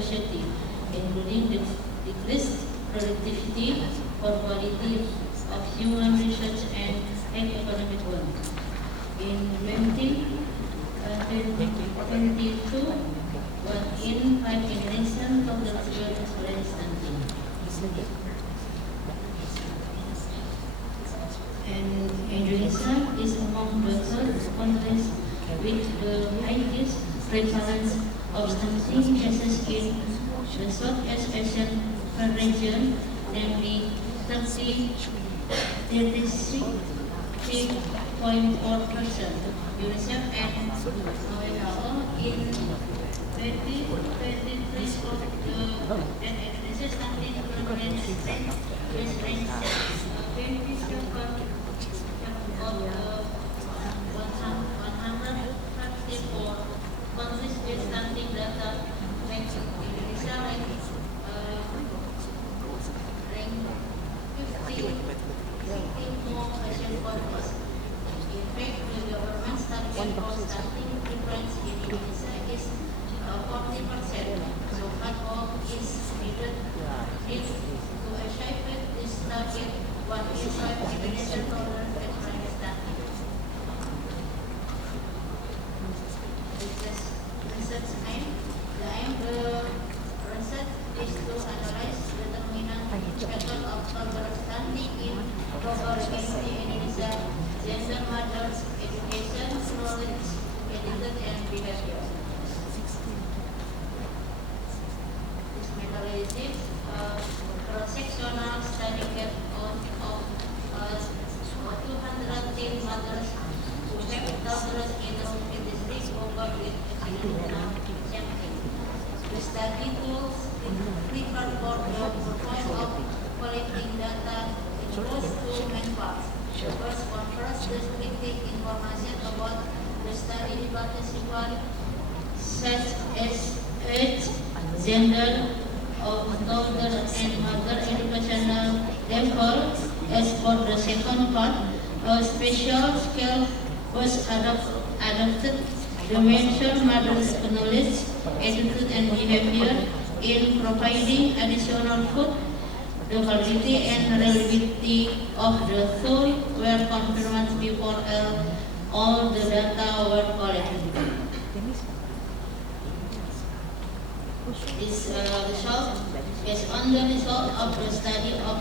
society, including decreased productivity, poor quality of human research, and high economic one. In 2022, 1 in 5 Indonesian toddlers will experience stunting. And Indonesia is among the third countries with the highest prevalence of stunting cases in the Southeast Asian region, namely 33.4%. UNICEF and WHO in 2023 of the Indonesia stunting prevalence rate is ranked 27 of the 134 countries with stunting data. Indonesia ranked 50 more Asian countries. In fact, the government's target for stunting prevalence in Indonesia is 40%. So hard work is needed to achieve this target. 1 in 5 Indonesian toddlers experience stunting. Research aim. The aim of the research is to analyze the determinant factors of toddler stunting in global economy Indonesia, gender, mothers, education, knowledge, attitude, and behavior. This methodology cross-sectional study of 210 mothers who have toddlers in the district over with sampling. The study tools prepared for the purpose of collecting data include two main parts. The first confers descriptive information about the study participants, such as age, gender, of toddler and mother educational level. As for the second part, a special scale was adopted to measure mother's knowledge, attitude, and behavior in providing additional food. The validity and reliability of the tool were confirmed before all the data were collected. This result, based on the result of the study of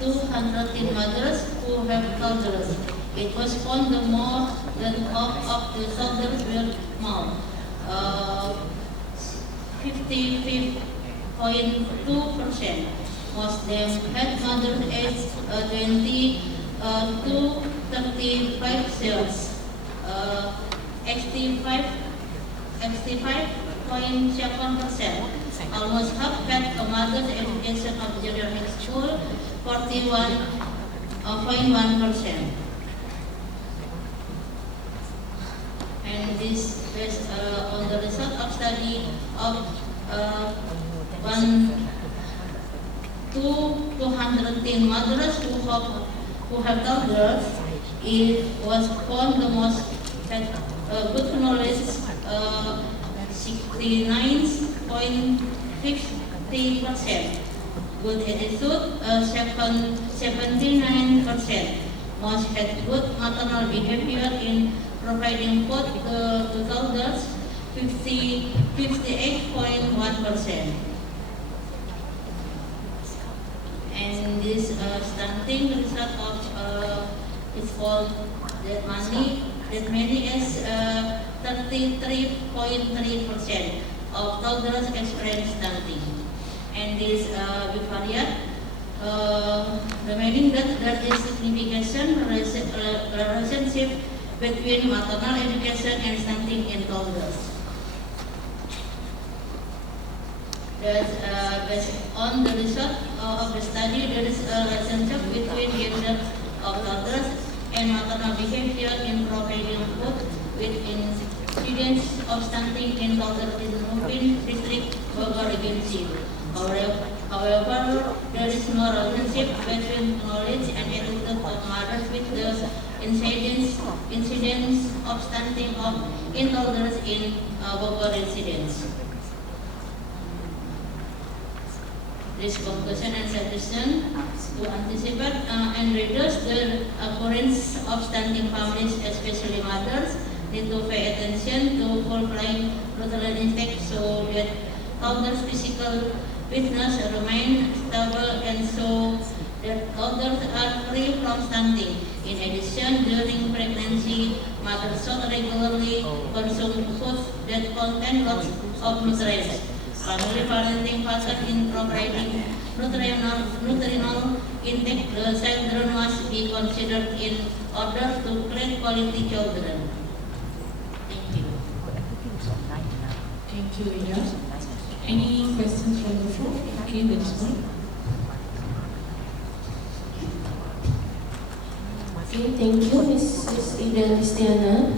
210 mothers who have toddlers, it was found that more than half of the toddlers were male, 55.2%. Most of them had mothers aged 20 to 35 years. 65.7%. Almost half had a mother's education of junior high school, 41.1%. And this based on the result of study of 210 mothers who have toddlers. It was found the most good knowledge, 69.50%. Good attitude, 79%. Most had good maternal behavior in providing food to toddlers, 58.1%. And this stunting result of is called that many as 33.3% of toddlers experience stunting. And this bivariate, remaining that there is significant relationship between maternal education and stunting in toddlers. Based on the result of the study, there is a relationship between gender of toddlers and maternal behavior in providing food with incidence of stunting in toddlers in Mupin District, Bogor Regency. However, there is no relationship between knowledge and attitude of mothers with the incidence of stunting in toddlers in Bogor residents. This conclusion and suggestion to anticipate and reduce the occurrence of stunting families, especially mothers, need to pay attention to full-flight luteal intake so that toddlers' physical fitness remain stable and so that toddlers are free from stunting. In addition, during pregnancy, mothers should regularly consume food that contain lots of nutrients. Family parenting factor in providing nutritional intake the children must be considered in order to create quality children. Thank you. Thank you, Ida. Any questions from the floor? Okay, next one. Okay, thank you, Mrs. Ida Listiana.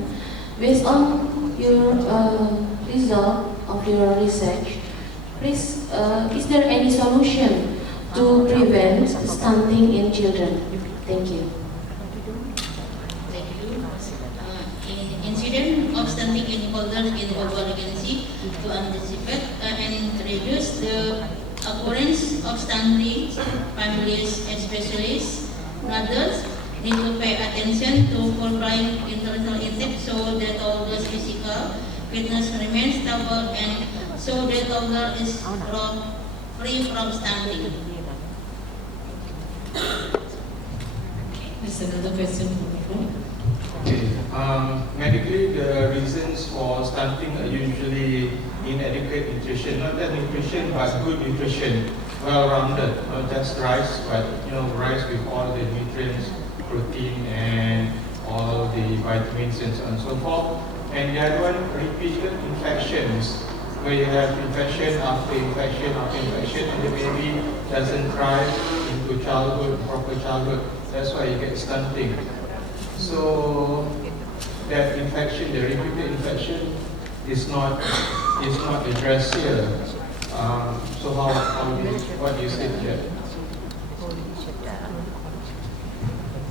Based on your result of your research, please, is there any solution to prevent stunting in children? Thank you. Thank you. Incident of stunting in toddlers in global pregnancy to anticipate and reduce the occurrence of stunting families, especially mothers, need to pay attention to full-flight internal intake so that toddlers' physical fitness remains stable and so the toddler is free from stunting. There's another question from the floor. Okay. Medically, the reasons for stunting are usually inadequate nutrition, not that nutrition, but good nutrition, well-rounded, not just rice, but rice with all the nutrients, protein, and all the vitamins and so on and so forth. And the other one, repeated infections, where you have infection after infection after infection, and the baby doesn't thrive into childhood, proper childhood. That's why you get stunting. So that infection, the repeated infection, is not addressed here. So what do you say here?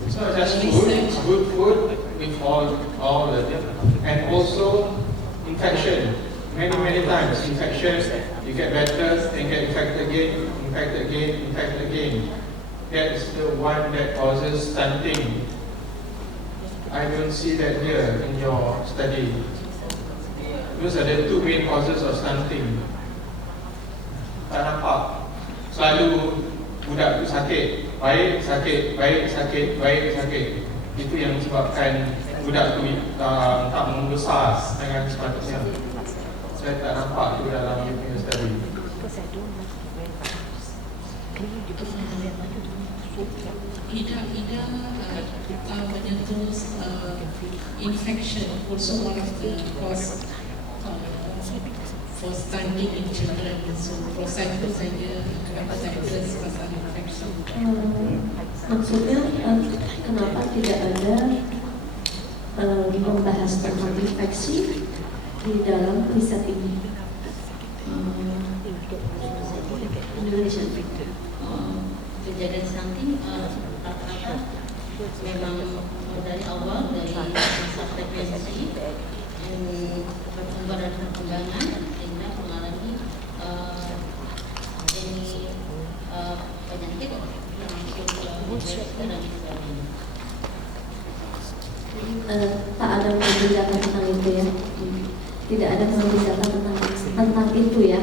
It's not just food, it's good food with all the and also infection. Many times infections, you get better, then get infected again, infected again, infected again. That's the one that causes stunting. I don't see that here in your study. Those are the two main causes of stunting. Tak nampak. Selalu budak tu sakit, baik sakit, baik sakit, baik sakit. Itu yang sebabkan budak tu tak membesar dengan sepatutnya. Saya tak nampak itu dalam punya study. Ida menyentuh infection, also one of the cause for stunting in children. So prositis saja, hepatitis pasal infection. Maksudnya, kenapa tidak ada membahas tentang infeksi di dalam riset ini? Indonesia. Kejadian stunting rata-rata memang dari awal dari masa pregnancy berkembang dan perkembangan sehingga mengalami penyakit yang masuk ke dalam Tak ada membicarakan tentang itu ya. Tidak ada membicarakan tentang itu ya.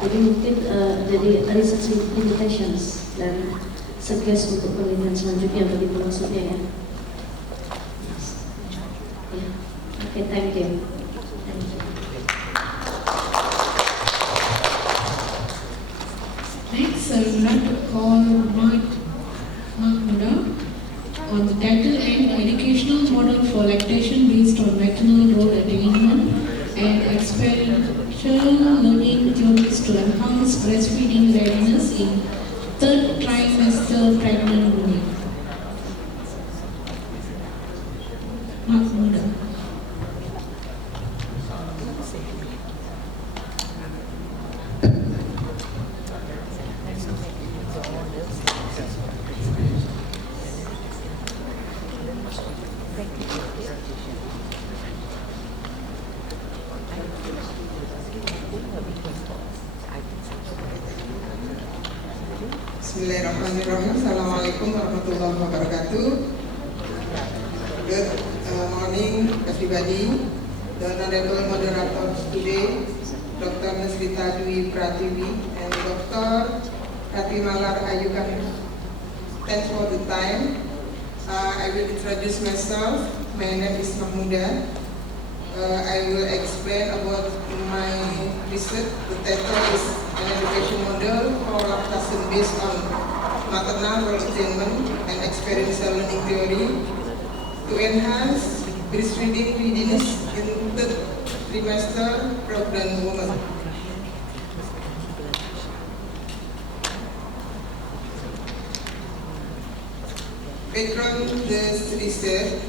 Jadi mungkin jadi research limitations dan suggest untuk penelitian selanjutnya begitu maksudnya ya. Ya, oke, thank you. Next, I would like to call Mark Muda on the title and educational model for lactation based on maternal role attainment and experiential learning theories to enhance breastfeeding readiness in third trimester pregnant women. Mark Muda. Bismillahirrahmanirrahim. Assalamualaikum warahmatullahi wabarakatuh. Good morning, everybody. The honorable moderators today, Dr. Nesrita Dwi Pratiwi and Dr. Ratimalar Ayukan. Thanks for the time. I will introduce myself. My name is Mahmuda. I will explain about my research. The title is an education model for lactation based on maternal role attainment and experiential learning theory to enhance breastfeeding readiness in third trimester pregnant women. Background this research.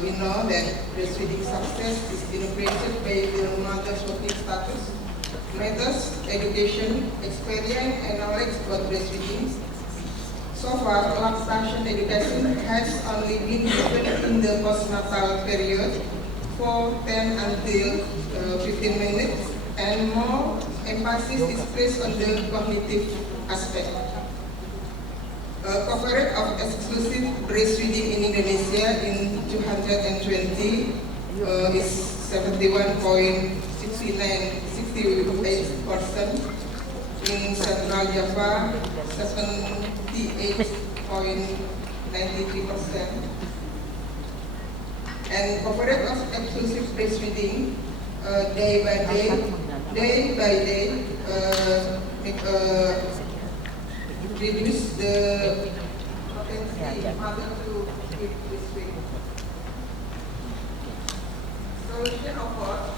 We know that breastfeeding success is integrated by the mother's working status, methods, education, experience, and knowledge about breastfeeding. So far, lactation education has only been given in the postnatal period for 10 until 15 minutes, and more emphasis is placed on the cognitive aspect. Coverage of exclusive breastfeeding in Indonesia in 2020 is 71.68%, in Central Java 78.93%, and coverage of exclusive breastfeeding day by day reduce the potency mother to give breastfeeding. Solution of what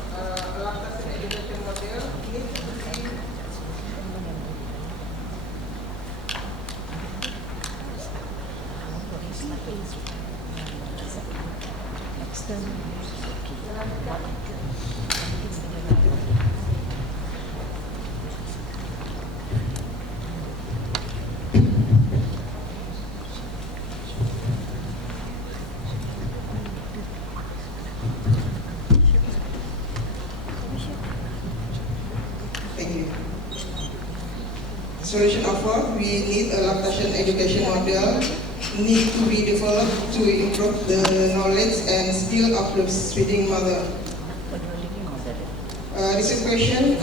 lactation education model needs to be solution of what we need a lactation education model need to be developed to improve the knowledge and skill of the breastfeeding mother. Recent question,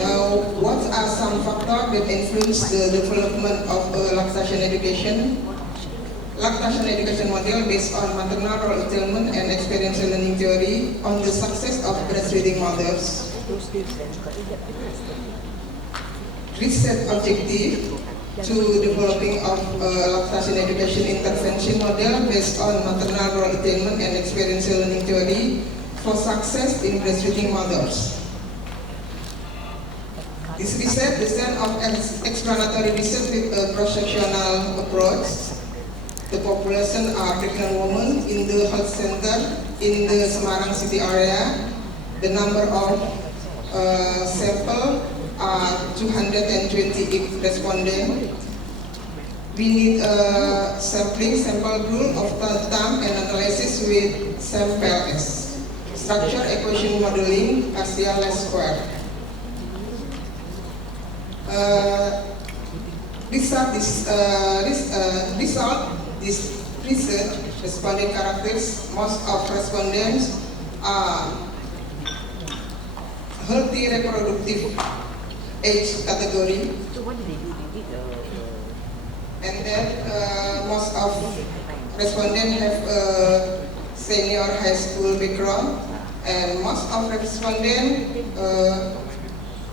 what are some factors that influence the development of lactation education? Lactation education model based on maternal role attainment and experiential learning theory on the success of breastfeeding mothers. Research objective to developing of lactation education intervention model based on maternal role attainment and experiential learning theory for success in breastfeeding mothers. This research is done of explanatory research with a cross-sectional approach. The population are pregnant women in the health center in the Semarang city area. The number of sample are 228 respondents. We need a sample rule of thumb and analysis with SAMPLS. Structure equation modeling Asia less square. This research respondent characteristics, most of respondents are healthy reproductive age category, and then most of respondents have a senior high school background, and most of respondents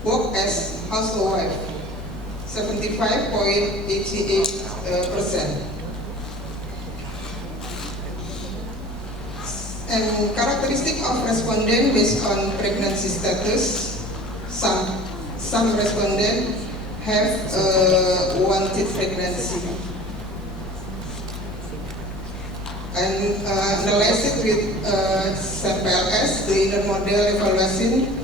work as housewife, 75.88%. And characteristic of respondent based on pregnancy status, some respondents have wanted pregnancy. And analysis with SAMPLS, the inner model evaluation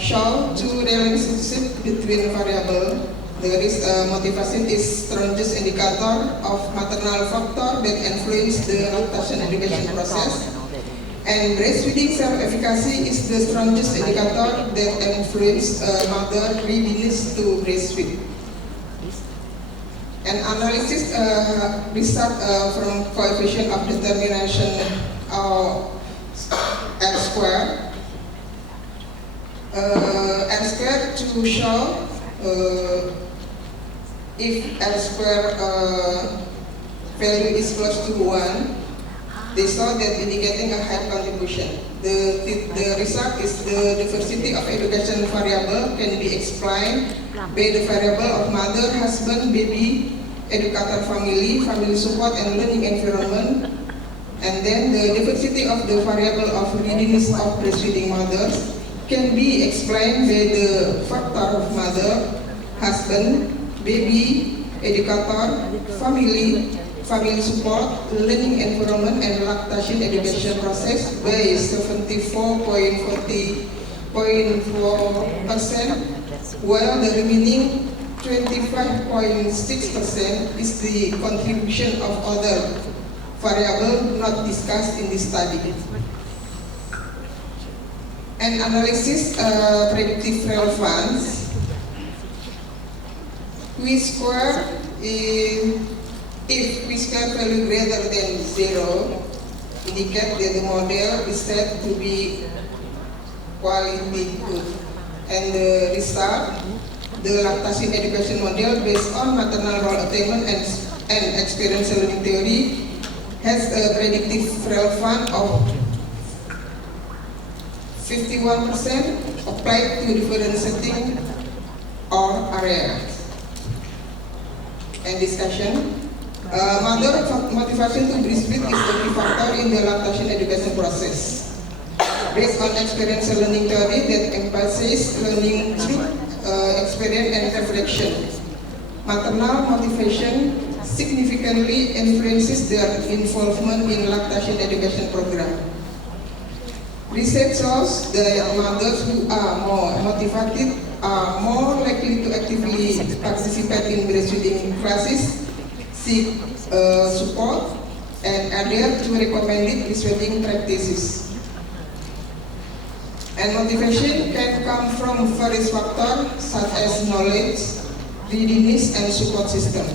show two relationships between variables. There is motivation is strongest indicator of maternal factor that influence the lactation education process, and breastfeeding self-efficacy is the strongest indicator that influence mother readiness to breastfeed. An analysis result from coefficient of determination of R square. R square to show if R square value is close to 1, they saw that indicating a high contribution. The result is the diversity of education variable can be explained by the variable of mother, husband, baby, educator family, family support and learning environment, and then the diversity of the variable of readiness of breastfeeding mothers can be explained by the factor of mother, husband, baby, educator, family, family support, learning environment, and lactation education process by 74.4%, while the remaining 25.6% is the contribution of other variables not discussed in this study. An analysis predictive relevance. Q-square is, if Q-square value greater than 0, indicate that the model is said to be quality good. And the result, the lactation education model based on maternal role attainment and experiential learning theory has a predictive relevance of 51% applied to different setting or areas. And discussion. Mother motivation to breastfeed is the key factor in the lactation education process. Based on experiential learning theory that emphasizes learning through experience and reflection, maternal motivation significantly influences their involvement in lactation education program. Research shows that mothers who are more motivated are more likely to actively participate in breastfeeding classes, seek support, and adhere to recommended breastfeeding practices. And motivation can come from various factors such as knowledge, readiness, and support system.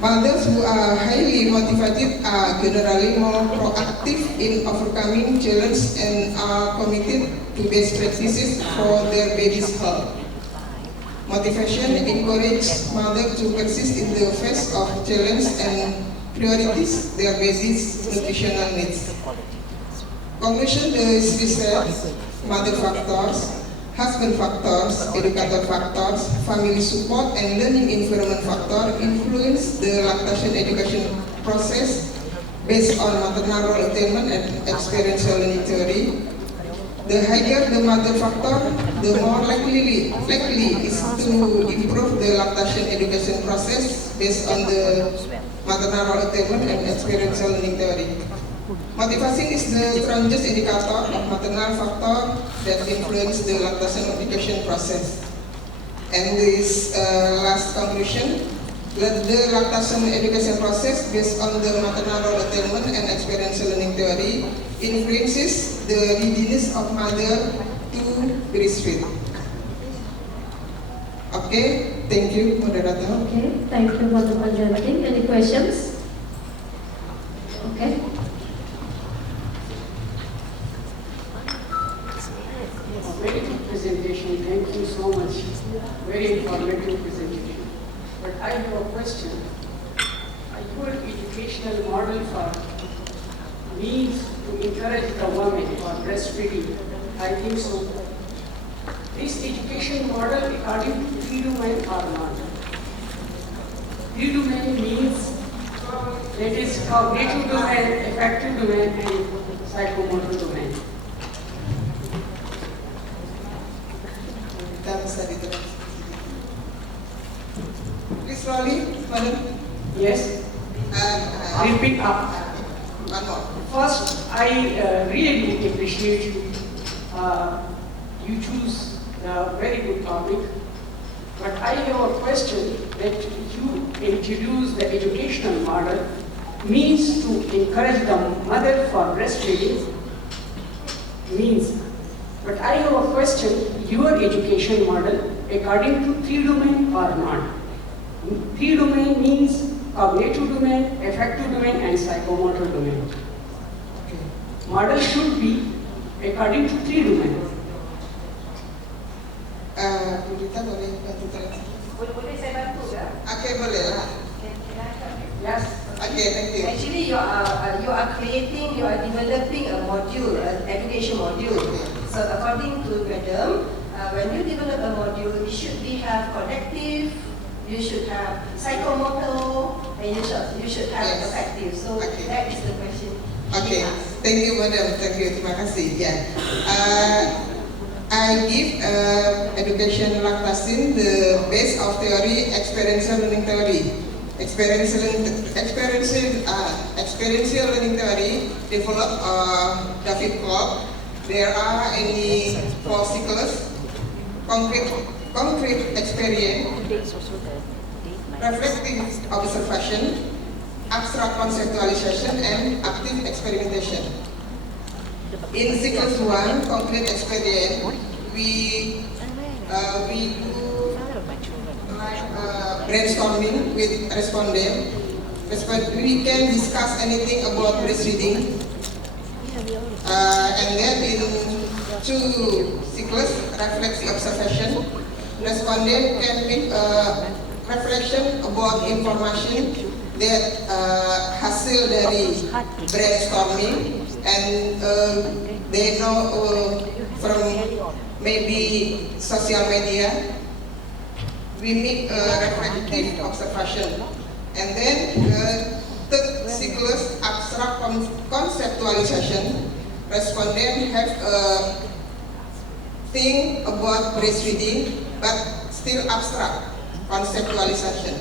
Mothers who are highly motivated are generally more proactive in overcoming challenges and are committed to best practices for their baby's health. Motivation encourages mothers to persist in the face of challenge and prioritize their baby's nutritional needs. Conclusion: the research, mother factors, husband factors, educator factors, family support, and learning environment factor influence the lactation education process based on maternal role attainment and experiential learning theory. The higher the mother factor, the more likely is to improve the lactation education process based on the maternal role attainment and experiential learning theory. Motivation is the strongest indicator of maternal factor that influence the lactation education process. And this last conclusion, that the lactation education process based on the maternal role attainment and experiential learning theory influences the readiness of mother to breastfeed. Okay, thank you, moderator. Okay, thank you for the presenting. Any questions? Okay. Very good presentation. Thank you so much. Very informative presentation. But I have a question. Your educational model for means to encourage the women for breastfeeding, I think so. This education model according to three domain or not? Three domain means that is cognitive domain, affective domain, and psychomotor domain. Please, Rolly, madam. Yes. Repeat up. One more. First, I really appreciate you. You choose a very good topic. But I have a question that you introduce the educational model means to encourage the mother for breastfeeding means. But I have a question, your education model according to three domain or not? Three domain means cognitive domain, affective domain, and psychomotor domain. Model should be according to three domains. Bu Rita boleh bantu translate? Boleh saya bantu ya? Oke, boleh lah. Yes. Oke, thank you. Actually, you are developing a module, an education module. So according to Madam, when you develop a module, you should have cognitive, you should have psychomotor, and you should have Yes. affective. So Okay. that is the question. Oke, thank you madam, thank you, terima kasih. Ya, I give education lactasin the base of theory, experiential learning theory. Experiential learning theory developed David Klopp. There are any four cycles: concrete experience, reflective observation, abstract conceptualization, and active experimentation. In cycle 1, concrete experience, we do like brainstorming with respondent. We can discuss anything about breastfeeding. And then in 2 cycles, reflexive observation, respondent can make a reflection about information that hasil dari brainstorming, and they know from maybe social media. We make a reflective observation, and then third cyclus abstract conceptualization. Respondent have a think about breastfeeding, but still abstract conceptualization.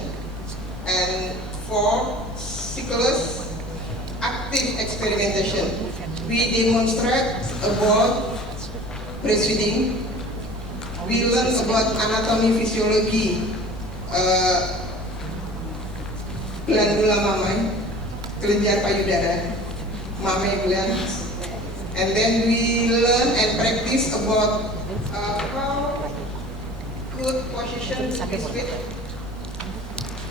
And for cyclus active experimentation, we demonstrate about breastfeeding. We learn about anatomy, physiology, glandula mammae, kelenjar payudara, mammae glands, and then we learn and practice about how good position to breastfeed,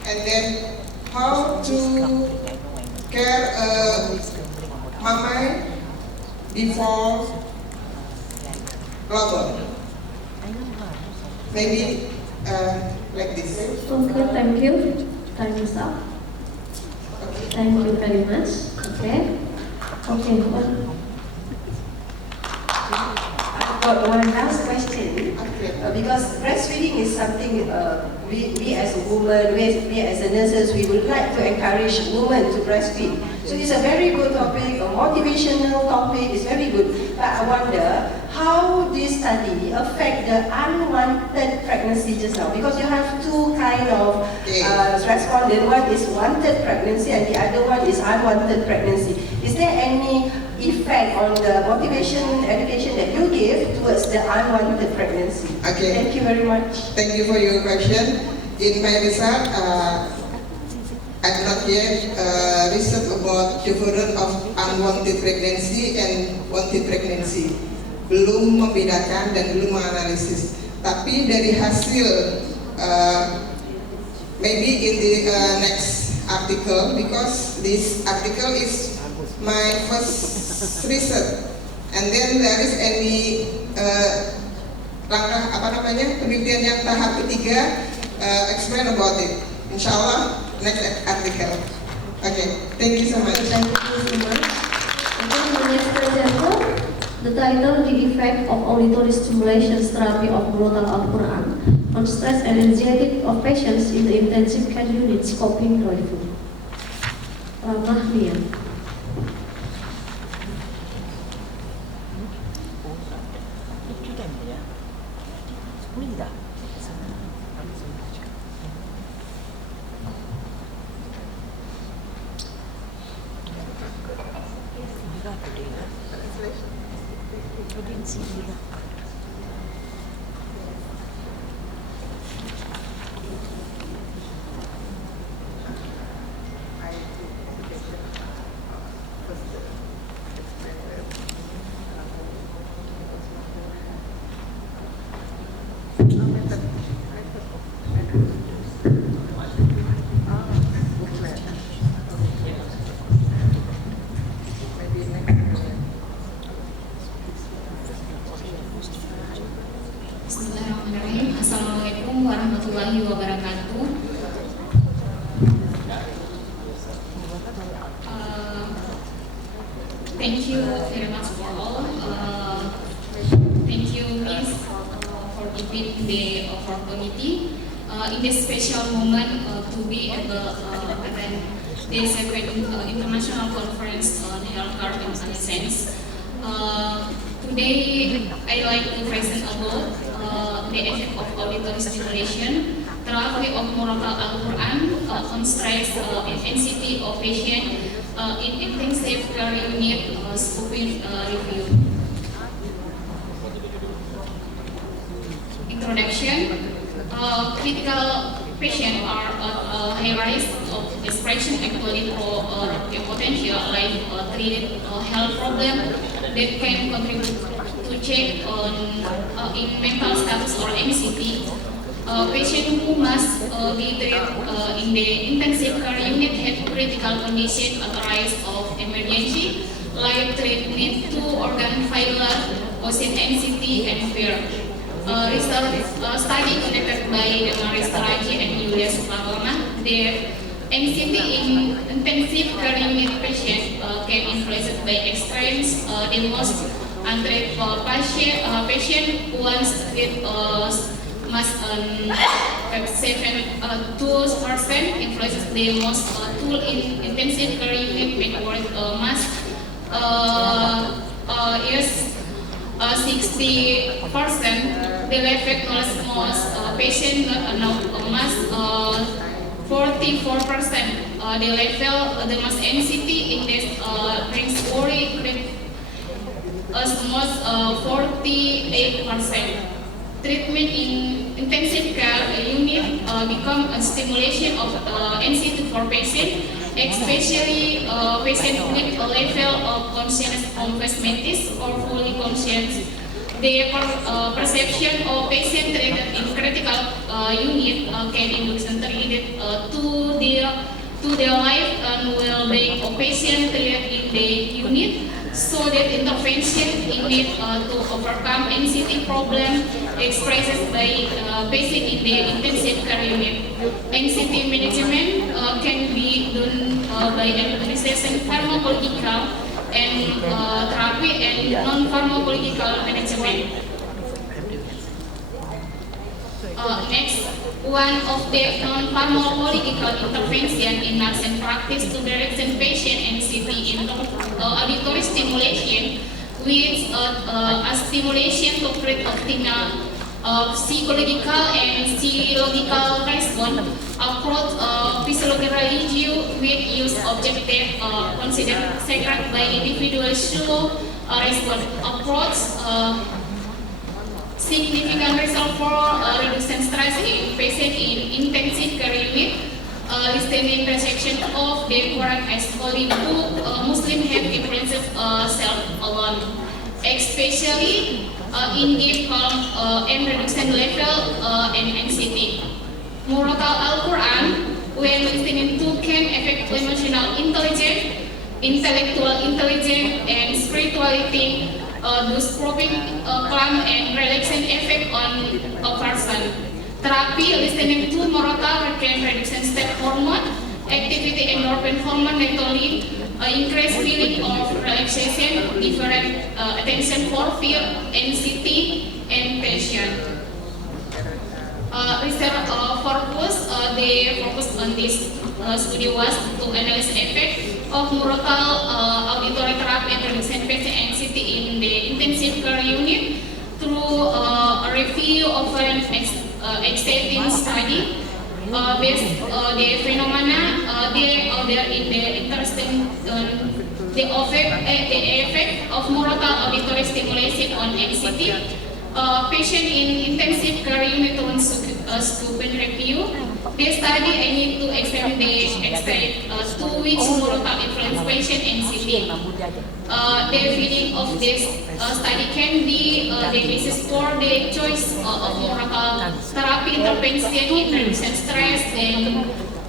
and then how to care mammae before labor. Maybe like this. Okay, thank you. Time is up. Thank you very much. Okay. I've got one last question. Because breastfeeding is something we as a woman, we as a nurses, we would like to encourage women to breastfeed. So it's a very good topic, a motivational topic, it's very good. But I wonder how this study affect the unwanted pregnancy just now, because you have two kind of respondent. One is wanted pregnancy and the other one is unwanted pregnancy. Is there any effect on the motivation education that you give towards the unwanted pregnancy? Okay. Thank you very much. Thank you for your question. In my research, I've not yet research about difference of unwanted pregnancy and wanted pregnancy. Belum membedakan dan belum menganalisis. Tapi dari hasil maybe in the next article, because this article is my first research, and then there is any langkah penelitian yang tahap ketiga, explain about it. Inshallah next article. Okay, thank you so much. Thank you so much. And then the next presenter, the title, The Effect of Auditory Stimulation Therapy of Brutal Al-Quran on Stress and Anxiety of Patients in the Intensive Care Unit, Scoping Review. Ramah Mia. Bismillahirrahmanirrahim. Assalamualaikum warahmatullahi wabarakatuh. Thank you very much for all. Thank you, Miss, for giving the opportunity in this special moment to be able to attend the second international conference on healthcare and science. Today, I like to present about the effect of auditory stimulation, therapy of Muratal Al-Quran, on stress, intensity of patient in intensive care unit, scoping review. Introduction. Critical patients are at high risk of expression actually for a potential life-threatening health problem that can contribute to check on in mental status or anxiety. Patients who must be treated in the intensive care unit have critical conditions at risk of emergency, like treatment to organ failure, causes anxiety and fear. Research study conducted by Damaris Taraji and Julia Suparlama, their anxiety in intensive care unit patients can influenced by experience. The most untreated patient once treated must 7% influences the most tool in intensive care unit network must is 60%. The effect most patient must 44%. The level the most anxiety index brings worry most 48%. Treatment in intensive care unit become a stimulation of anxiety for patient, especially patient with a level of consciousness from plasmatis or fully conscious. The perception of patient treated in critical unit can induce related to their life and well-being of patient treated in the unit, so that intervention in need to overcome anxiety problem expressed by patient in the intensive care unit. Anxiety management can be done by administration pharmacological and therapy and non-pharmacological management. Next, one of the non-pharmacological intervention in nursing practice to direct patient anxiety in auditory stimulation, with a stimulation to create optimal psychological and physiological response. Approach physiological review with use objective considered sacred by individual show response. Approach significant result for reducing stress in patient in intensive care unit. Listening resection of the Quran as holy book, Muslim have influenced self alone, especially in the calm and reducing level and anxiety. Muratal Al-Quran, when listening to, can affect emotional intelligence, intellectual intelligence, and spirituality, thus proving calm and relaxing effect on a person. Therapy listening to Muratal can reduce state hormone, activity endorphin hormone naturally, increase feeling of relaxation, different attention for fear, anxiety, and tension. Research purpose, the focus on this study was to analyze effect of Muratal auditory therapy and reducing patient anxiety in the intensive care unit through a review of an exciting study based the phenomena there in the interesting the effect of Muratal auditory stimulation on anxiety. Patient in intensive care unit on scoping review. The study I need to examine the extent to which Muratal influence patient anxiety. The finding of this study can be the basis for the choice of Muratal therapy intervention in reducing stress and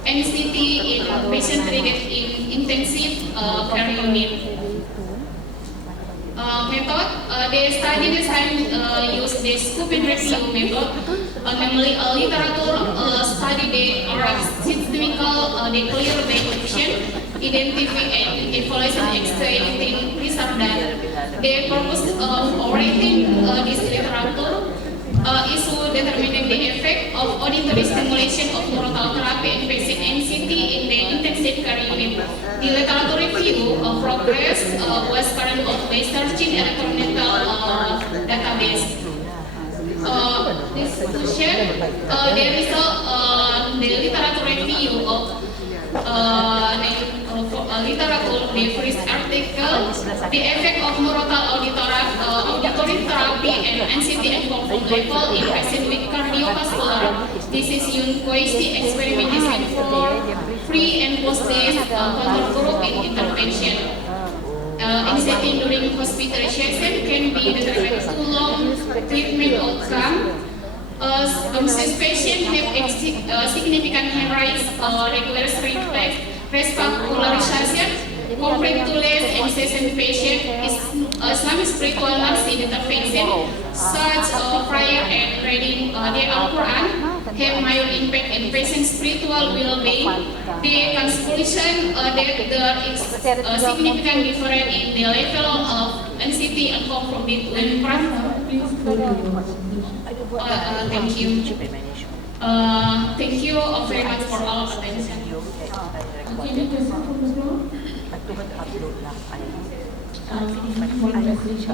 anxiety in patient treated in intensive care unit. method. The study design use the scope and review method, namely literature study the systemical, the clear the question, identify and evaluation extracting research data. The purpose of writing this literature is to determine the effect of auditory stimulation of moral therapy and patient anxiety in the intensive care unit. The literature review progress was carried out by searching electronic database. This to share the result, the literature review of literature, the first article, the effect of auditory therapy and anxiety and comfort level in patients with cardiovascular disease in quasi experiment designed for pre and post control group in intervention. Anxiety during hospitalization can be determined to long treatment outcome. Some patients have significant hemorrhage, regular reflex, vascularization, compared to less anxious patient is some spiritual nursing intervention, such prayer and reading the Al-Quran, have major impact in patient's spiritual well-being. The conclusion that there is a significant difference in the level of anxiety and comfort between thank you. Thank you very much for all attention. Any question from the floor? One message,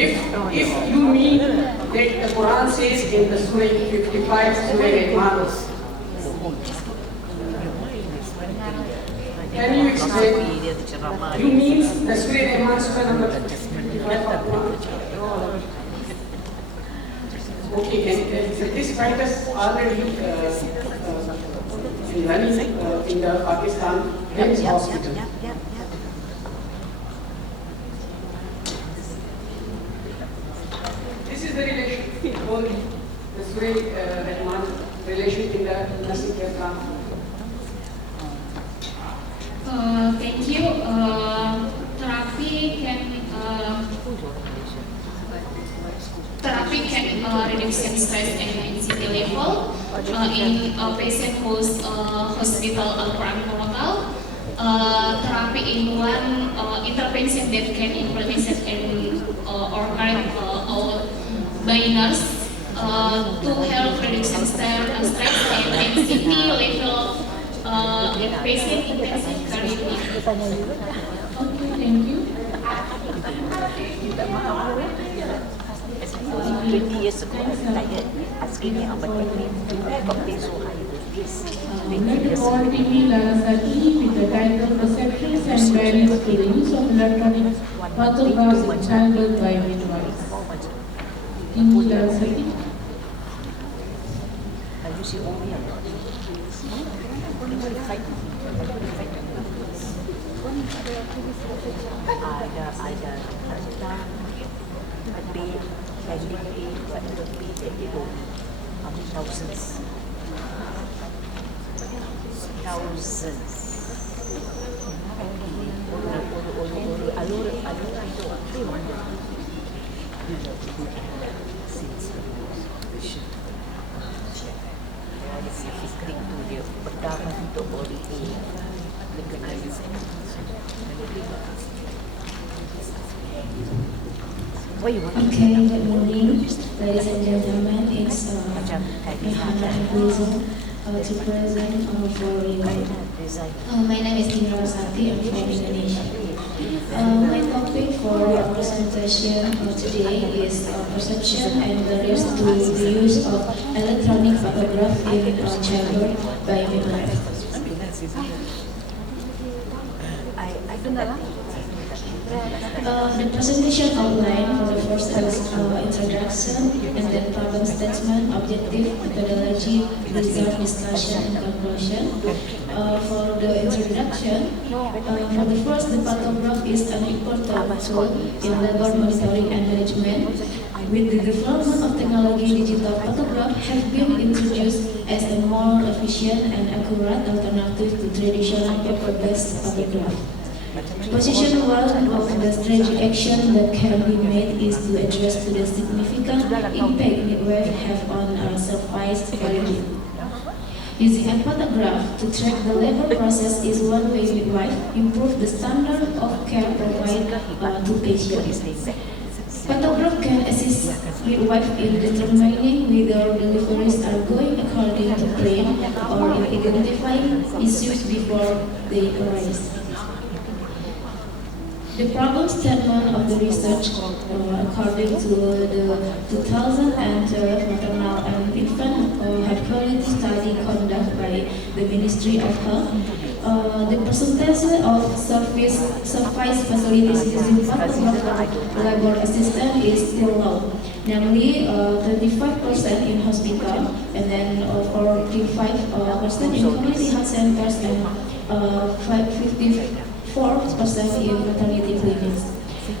If you mean that the Quran says in the Surah 55, Surah Al-Imran, can you explain? You mean the Surah Al-Imran, Surah number 55 of Quran? Okay, and this practice already running in the Pakistan Men's Hospital. This is the relation for the Surah Rahman relation in the nursing care plan. Thank you. Therapy can reduce stress and anxiety level in a patient who's hospital Al-Quran protocol. Therapy in one intervention that can implemented in or carried out by nurse to help reduce stress and anxiety level in patient intensive care unit. Okay, thank you. 20 years ago, I retired asking me about technique. I got been so high with this. Network TV Larasati with the title Perceptions and Barriers to the Use of Electronic Photographs in Childbirth by Midwives. TV Larasati. You see only a lot. Thousands. Okay, good morning, ladies and gentlemen. It's my honor and pleasure to present for you. My name is Tina Rosati. I'm from Indonesia. My topic for presentation today is perception and barriers to the use of electronic photograph in childbirth by midwife. I The presentation outline for the first is introduction, and then problem statement, objective, methodology, result, discussion, and conclusion. For the introduction, for the first, the pantograph is an important tool in labor monitoring and management. With the development of technology, digital pantograph have been introduced as a more efficient and accurate alternative to traditional paper-based pantograph. Position one of the strategic action that can be made is to address to the significant impact midwife have on service quality. Using a pantograph to track the labor process is one way midwife improve the standard of care provided to patients. Pantograph can assist midwife in determining whether deliveries are going according to plan or in identifying issues before they arise. The problem statement of the research, according to the 2012 maternal and infant health quality study conducted by the Ministry of Health, the percentage of service facilities using pantograph labor assistant is still low, namely 35% in hospital, and then 45% in community health centers, and 54% in maternity clinics.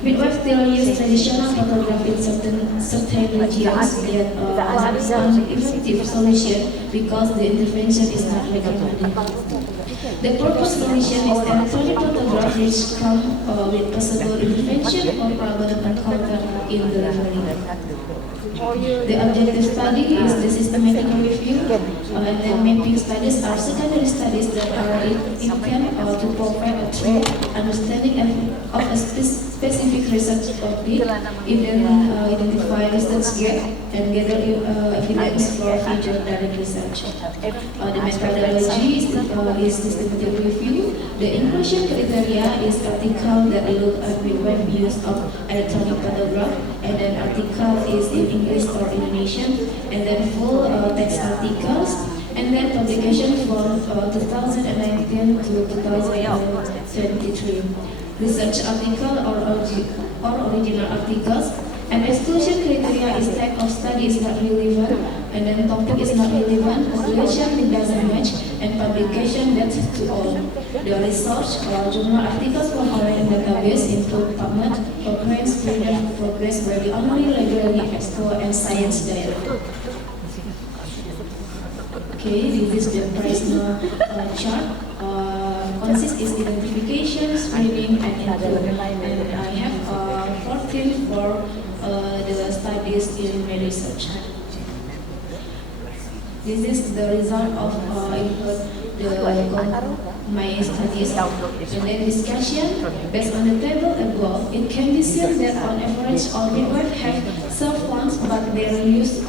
Midwives still use traditional pantograph in certain regions, yet as an effective solution because the intervention is not recommended. The proposed solution is electronic pantograph which come with possible intervention or problem encountered in delivery. The objective study is the systematic review, and then mapping studies are secondary studies that are intended to provide a true understanding of a specific research topic, identify research gap, and gather evidence for future direct research. The methodology is systematic review. The inclusion criteria is article that look at midwife use of electronic pantograph, and then article is in English or Indonesian, and then full text articles, and then publication from 2019 to 2023. Research article or original articles, and exclusion criteria is type of study is not relevant, and then topic is not relevant, population it doesn't match, and publication that's to all. The research or journal articles from online database include PubMed, Cochrane, Scrivener, Progress, Berkeley Online Library, Expo, and Science Diary. Okay, this is the price chart. Consists is identification, screening, and include. And I have 14 for the studies in my research. This is the result of my studies. And then discussion, based on the table above, it can be seen that on average all midwives have self-funds, but their use